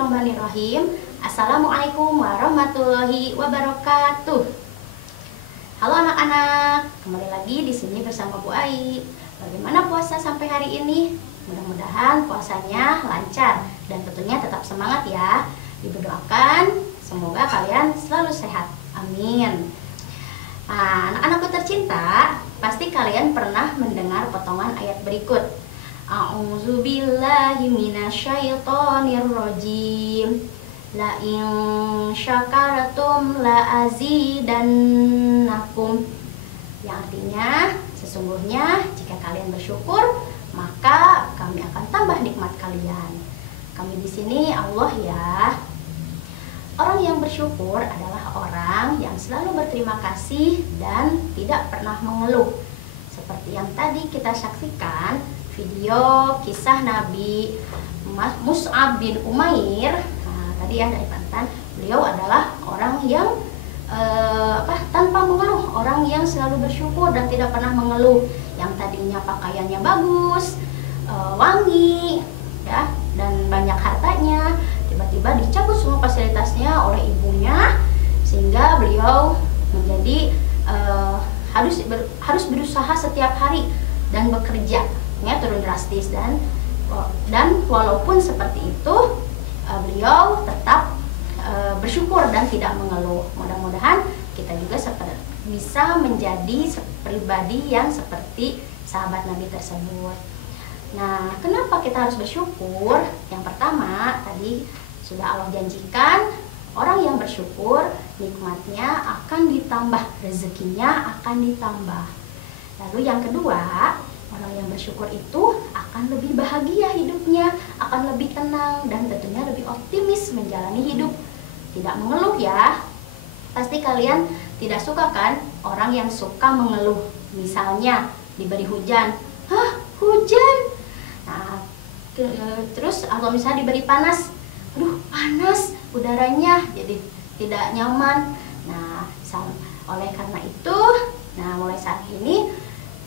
Bismillahirrahmanirrahim. Assalamualaikum warahmatullahi wabarakatuh. Halo anak-anak, kembali lagi di sini bersama Bu Ai. Bagaimana puasa sampai hari ini? Mudah-mudahan puasanya lancar dan tentunya tetap semangat ya. Ibu doakan semoga kalian selalu sehat. Amin. Nah, anak-anakku tercinta, pasti kalian pernah mendengar potongan ayat berikut. A'udzubillahi minasyaitonirrajim. La in syakartum la azidannakum. Yang artinya, sesungguhnya jika kalian bersyukur, maka kami akan tambah nikmat kalian. Kami di sini Allah ya. Orang yang bersyukur adalah orang yang selalu berterima kasih dan tidak pernah mengeluh. Seperti yang tadi kita saksikan video kisah Nabi Mus'ab bin Umair. Nah, tadi ya dari Banten, beliau adalah orang yang tanpa mengeluh, orang yang selalu bersyukur dan tidak pernah mengeluh. Yang tadinya pakaiannya bagus, wangi, ya, dan banyak hartanya, tiba-tiba dicabut semua fasilitasnya oleh ibunya, sehingga beliau menjadi harus berusaha setiap hari dan bekerja, ya, turun drastis, dan walaupun seperti itu beliau tetap bersyukur dan tidak mengeluh. Mudah-mudahan kita juga bisa menjadi pribadi yang seperti sahabat Nabi tersebut. Nah, kenapa kita harus bersyukur? Yang pertama, tadi sudah Allah janjikan, orang yang bersyukur nikmatnya akan ditambah, rezekinya akan ditambah. Lalu yang kedua, orang yang bersyukur itu akan lebih bahagia hidupnya, akan lebih tenang dan tentunya lebih optimis menjalani hidup, tidak mengeluh ya. Pasti kalian tidak suka kan orang yang suka mengeluh. Misalnya diberi hujan, hujan. Nah, terus atau misalnya diberi panas, aduh panas, udaranya jadi tidak nyaman. Nah, oleh karena itu, mulai saat ini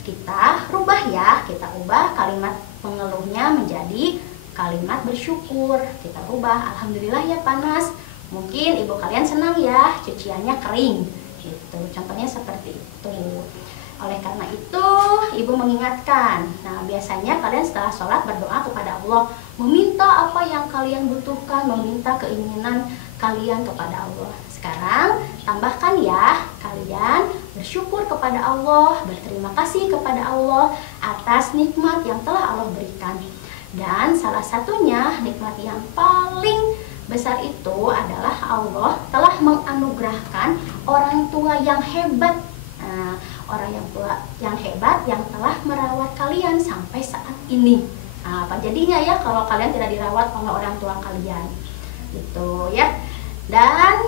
kita rubah ya, kita ubah kalimat mengeluhnya menjadi kalimat bersyukur. Kita rubah, alhamdulillah ya panas. Mungkin ibu kalian senang ya cuciannya kering gitu. Contohnya seperti itu. Oleh karena itu, ibu mengingatkan. Nah, biasanya kalian setelah sholat berdoa kepada Allah, meminta apa yang kalian butuhkan, meminta keinginan kalian kepada Allah. Sekarang tambahkan ya, kalian bersyukur kepada Allah, berterima kasih kepada Allah atas nikmat yang telah Allah berikan. Dan salah satunya nikmat yang paling besar itu adalah Allah telah menganugerahkan orang tua yang hebat. Nah, orang yang tua yang hebat yang telah merawat kalian sampai saat ini. Nah, apa jadinya ya kalau kalian tidak dirawat oleh orang tua kalian? Gitu ya. Dan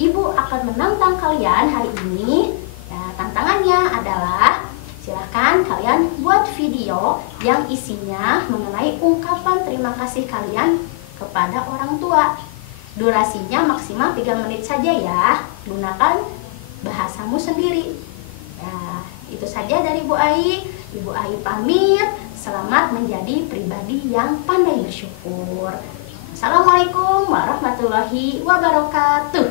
ibu akan menantang kalian hari ini. Ya, tantangannya adalah silahkan kalian buat video yang isinya mengenai ungkapan terima kasih kalian kepada orang tua. Durasinya maksimal 3 menit saja ya. Gunakan bahasamu sendiri. Ya, itu saja dari Bu Ai. Ibu Ai pamit. Selamat menjadi pribadi yang pandai bersyukur. Assalamualaikum warahmatullahi wabarakatuh.